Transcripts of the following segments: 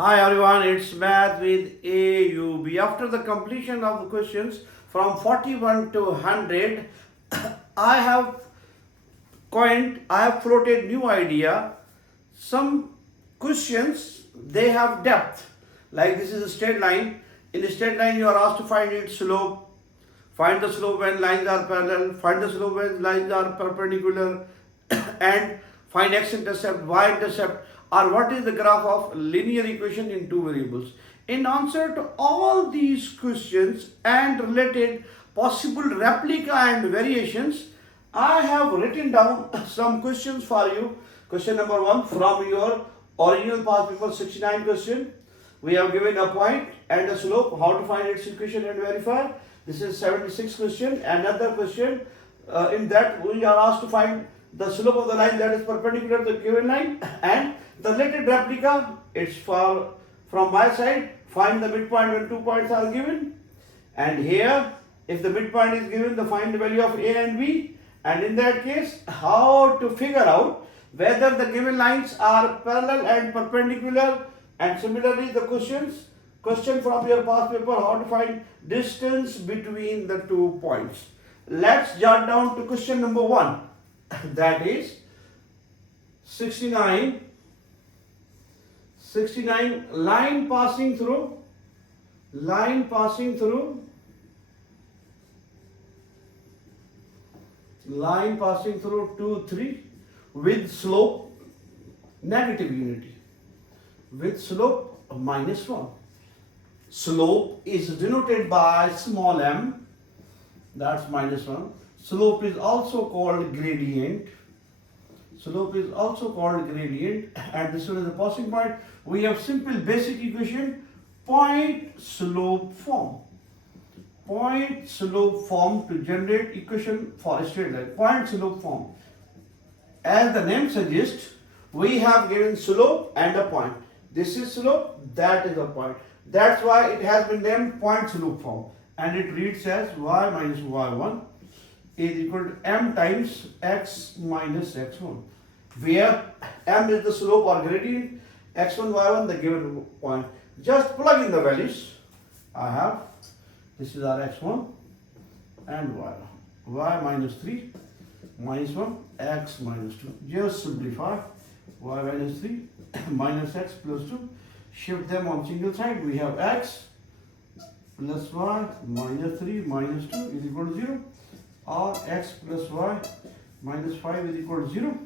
Hi everyone, it's Math with AUB. After the completion of the questions from 41 to 100, I have floated new idea. Some questions, they have depth. Like this is a straight line. In a straight line, you are asked to find its slope. Find the slope when lines are parallel. Find the slope when lines are perpendicular. And find x-intercept, y-intercept, or what is the graph of linear equation in two variables. In answer to all these questions and related possible replica and variations, I have written down some questions for you. Question number 1 from your original past paper 69 question. We have given a point and a slope, how to find its equation and verify. This is 76 question. Another question in that we are asked to find the slope of the line that is perpendicular to the given line, and the related replica, it's from my side, find the midpoint when 2 points are given, and here if the midpoint is given, the find the value of A and B, and in that case how to figure out whether the given lines are parallel and perpendicular. And similarly the question from your past paper, how to find distance between the 2 points. Let's jot down to question number 1. That is 69 line passing through 2 3 with slope negative unity, with slope -1. Slope is denoted by small m, that's -1. Slope is also called gradient. And this one is the passing point. We have simple basic equation, point slope form to generate equation for a straight line. Point slope form. As the name suggests, we have given slope and a point. This is slope, that is a point. That's why it has been named point slope form, and it reads as y minus y1 is equal to m times x minus x1, where m is the slope or gradient, x1, y1 the given point. Just plug in the values. I have, this is our x1 and y1, y minus 3 minus 1, x minus 2. Just simplify, y minus 3 minus x plus 2. Shift them on single side. We have x plus y minus 3 minus 2 is equal to 0. Or x plus y minus 5 is equal to 0.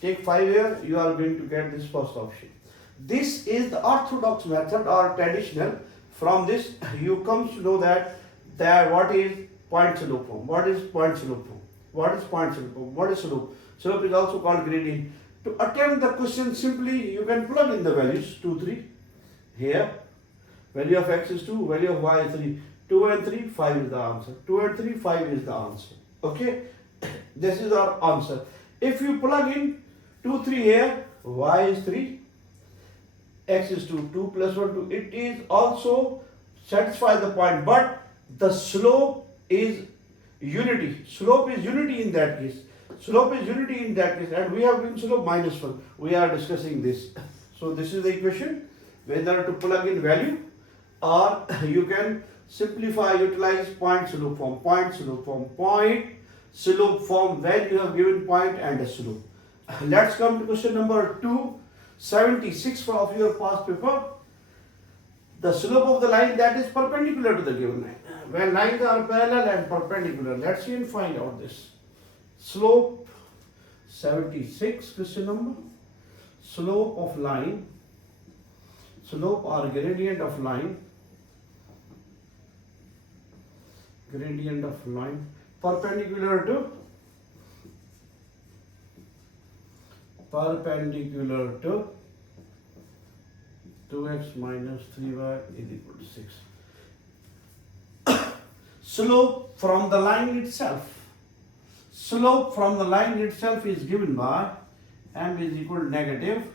Take 5 here, you are going to get this first option. This is the orthodox method or traditional. From this you come to know that what is point slope form. What is point slope form? What is point slope form? What is slope? Slope is also called gradient. To attempt the question simply, you can plug in the values 2, 3. Here, value of x is 2, value of y is 3. 2 and 3, 5 is the answer. 2 and 3, 5 is the answer. Okay? This is our answer. If you plug in 2, 3 here, y is 3, x is 2, 2 plus 1, 2. It is also satisfy the point, but the slope is unity. Slope is unity in that case. And we have been slope -1. We are discussing this. So this is the equation, whether to plug in value or you can simplify, utilize point slope form. Point slope form when you have given point and a slope. Let's come to question number 276 of your past paper. The slope of the line that is perpendicular to the given line. When lines are parallel and perpendicular, let's see and find out this. Slope 76 question number. Slope of line, slope or gradient of line perpendicular to 2x minus 3y is equal to 6. Slope from the line itself. Slope from the line itself is given by m is equal to negative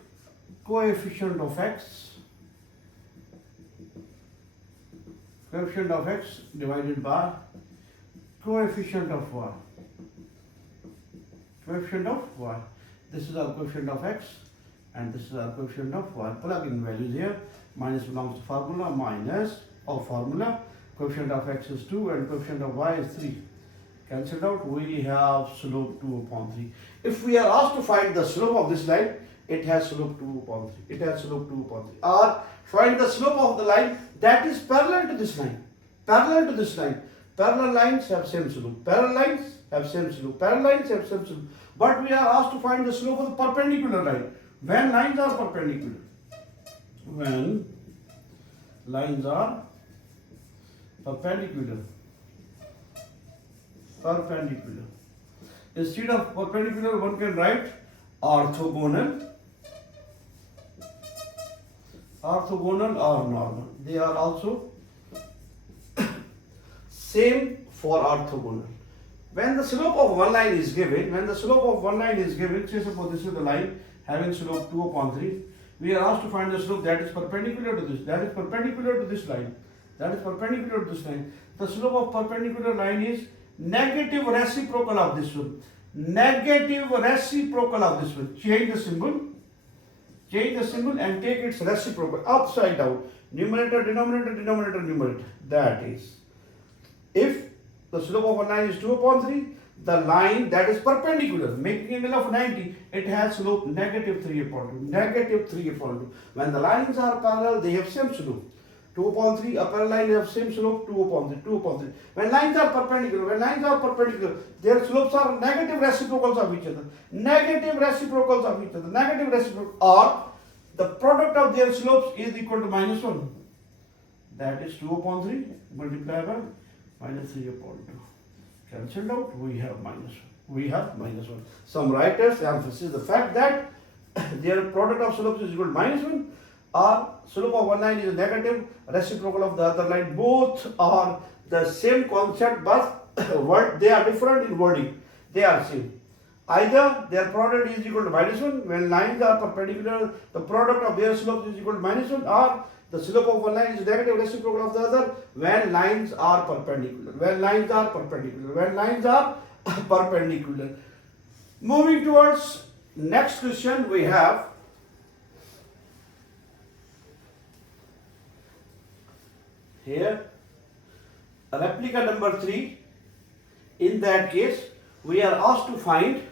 coefficient of x divided by coefficient of y. This is our coefficient of x and this is our coefficient of y. Plug in values here. Minus belongs to formula, minus of formula. Coefficient of x is 2 and coefficient of y is 3. Cancelled out, we have slope 2 upon 3. If we are asked to find the slope of this line, it has slope 2 upon 3. It has slope 2 upon 3. Or find the slope of the line that is parallel to this line. Parallel to this line. Parallel lines have same slope. Parallel lines have same slope. Parallel lines have same slope. But we are asked to find the slope of the perpendicular line. When lines are perpendicular. When lines are perpendicular. Perpendicular. Instead of perpendicular, one can write orthogonal. Orthogonal or normal. They are also same for orthogonal. When the slope of one line is given, say suppose this is the line having slope 2 upon 3, we are asked to find the slope that is perpendicular to this, that is perpendicular to this line, that is perpendicular to this line. The slope of perpendicular line is negative reciprocal of this one. Negative reciprocal of this one. Change the symbol and take its reciprocal upside down. Numerator, denominator, denominator, numerator. That is, if the slope of a line is 2 upon 3, the line that is perpendicular, making angle of 90, it has slope negative 3 upon 2. Negative 3 upon 2. When the lines are parallel, they have same slope. 2 upon 3, a parallel line have same slope, 2 upon 3, 2 upon 3. When lines are perpendicular, their slopes are negative reciprocals of each other. Negative reciprocals of each other. Negative reciprocal, or the product of their slopes is equal to minus 1. That is 2 upon 3 multiplied by minus 3 upon 2. Cancelled out, we have minus 1. We have minus 1. Some writers emphasize the fact that their product of slopes is equal to minus 1, or slope of one line is a negative reciprocal of the other line. Both are the same concept, but they are different in wording. They are same. Either their product is equal to minus 1, when lines are perpendicular, the product of their slopes is equal to minus 1, or the slope of one line is negative reciprocal of the other when lines are perpendicular. When lines are perpendicular. When lines are perpendicular. Moving towards next question, we have here replica number 3. In that case, we are asked to find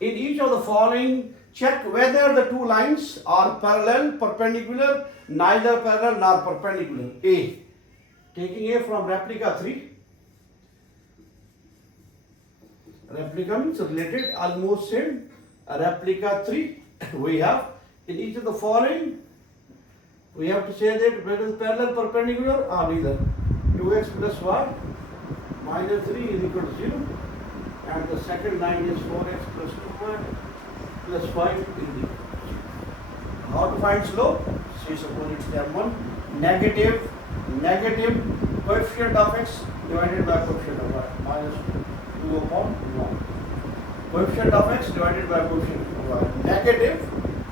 in each of the following, check whether the two lines are parallel, perpendicular, neither parallel nor perpendicular. A. Taking A from replica 3. Replica means related, almost same. Replica 3. We have in each of the following, we have to say that whether it's parallel, perpendicular or neither. 2x plus y minus 3 is equal to 0. And the second line is 4x plus 2y plus 5 is equal to 0. How to find slope? Say suppose it's M1, negative coefficient of x divided by coefficient of y minus 2 upon 1. Coefficient of x divided by coefficient of y. Negative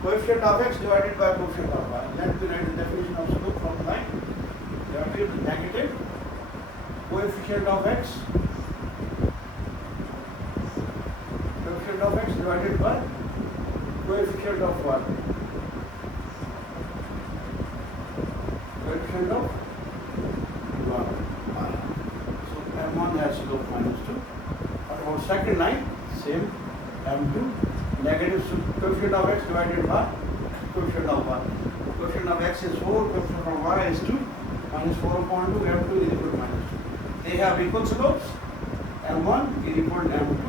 coefficient of x divided by coefficient of y. Let me write the definition of slope from the line. Negative coefficient of x divided by coefficient of y. Coefficient of 1. So M1 has slope minus 2. What about second line? Same. M2 negative coefficient of x divided by coefficient of y. Coefficient of x is 4, coefficient of y is 2. Minus 4 upon 2, M2 is equal to minus 2. They have equal slopes. M1 is equal to M2.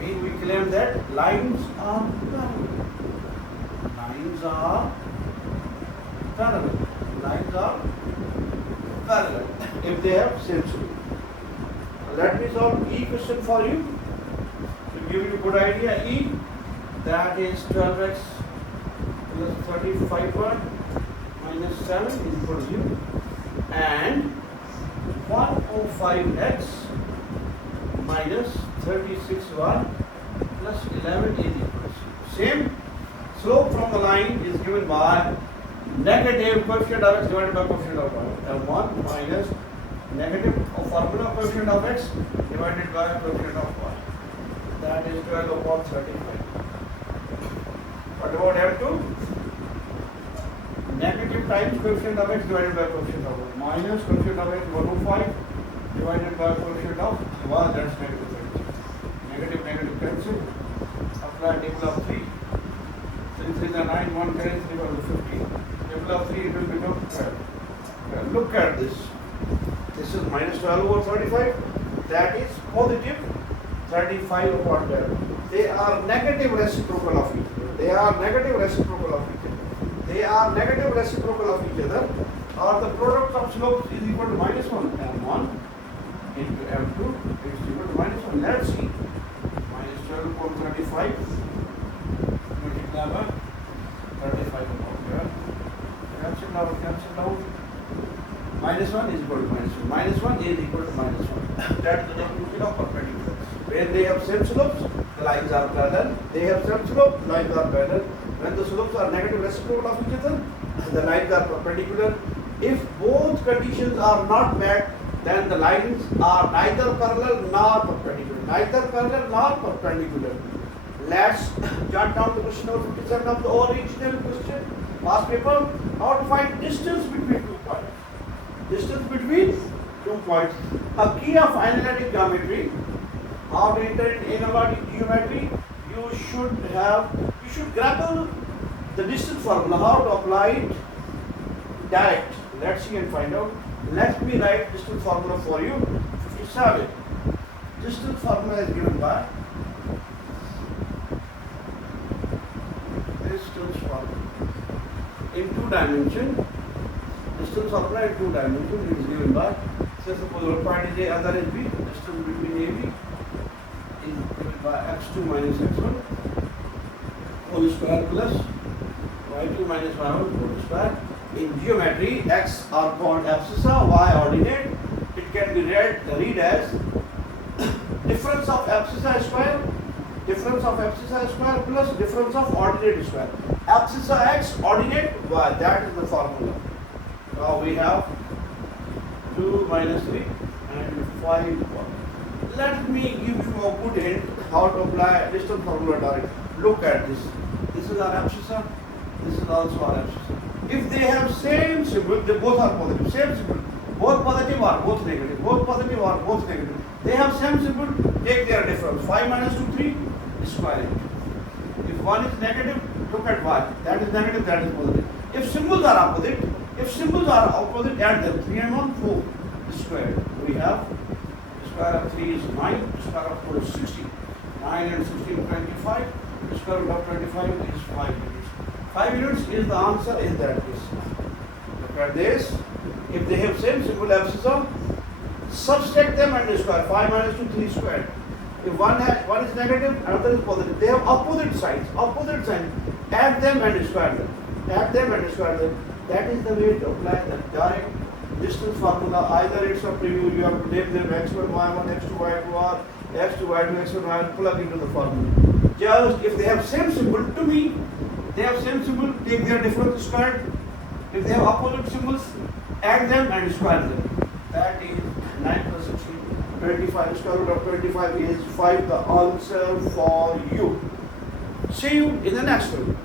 And we claim that lines are parallel. Lines are parallel. Lines are parallel if they have same slope. Let me solve E question for you to give you a good idea. E, that is 12x plus 35y minus 7 is equal to 0, and 105x minus 36y plus 11 is equal to 0. Same slope from the line is given by negative coefficient of x divided by coefficient of y. M1 minus negative formula coefficient of x divided by coefficient of y. That is 12 upon 35. What about M2? Negative times coefficient of x divided by coefficient of y minus coefficient of x 105 divided by coefficient of y, that's negative 30. Negative cancel. Apply table of 3. 3 3 are 9, 1 carries 3 over 15. Table of 3 it will become 12. Well, look at this. This is minus 12 over 35. That is positive 35 upon 12. They are negative reciprocal of each other. They are negative reciprocal of each other. They are negative reciprocal of each other, or the product of slopes is equal to minus 1. M1 into M2 is equal to minus 1. Let's see. Minus 12 upon 35 multiply by 35 upon 12. Cancel down. Minus 1 is equal to minus 1. Minus 1 is equal to minus 1. That is the definition of perpendicular. When they have same slopes, the lines are parallel. They have same slope, lines are parallel. When the slopes are negative reciprocal of each other, the lines are perpendicular. If both conditions are not met, then the lines are neither parallel nor perpendicular. Neither parallel nor perpendicular. Let's jot down the question number 57 of the original question. Past paper. How to find distance between 2 points. Distance between 2 points. A key of analytic geometry. How to enter in analytic geometry? You should grapple the distance formula. How to apply it direct. Let's see and find out. Let me write distance formula for you. 57. Distance formula is given by distance formula in 2 dimensions. Distance formula in 2 dimensions is given by, say suppose one point is A, other is B. Distance between AB is given by x2 minus x1 whole square plus y2 minus y1 whole square. In geometry, x are called abscissa, y ordinate. It can be read as difference of abscissa square plus difference of ordinate square. Abscissa x, ordinate y, that is the formula. Now we have 2 minus 3 and 5. Let me give you a good hint how to apply distance formula direct. Look at this. This is our abscissa. This is also our abscissa. If they have same symbol, they both are positive. Same symbol. Both positive or both negative. Both positive or both negative. They have same symbol, take their difference. 5 minus 2, 3, square it. If one is negative, look at y. That is negative, that is positive. If symbols are opposite, add them. 3 and 1, 4 squared. We have square of 3 is 9, square of 4 is 16. 9 and 16, 25. Square root of 25 is 5 units. 5 units is the answer in that case. Look at this. If they have same symbol abscissa, subtract them and square. 5 minus 2, 3 squared. If one is negative, another is positive. They have opposite signs. Add them and square them. That is the way to apply the direct distance formula. Either it's up to you. You have to name them x1, y1, x2, y2, or x2, y2, x1, y1. Plug into the formula. Just if they have same symbol, to me, they have same symbol. Take their difference squared. If they have opposite symbols, add them and square them. That is 9 plus 16. 25, square root of 25 is 5, the answer for you. See you in the next one.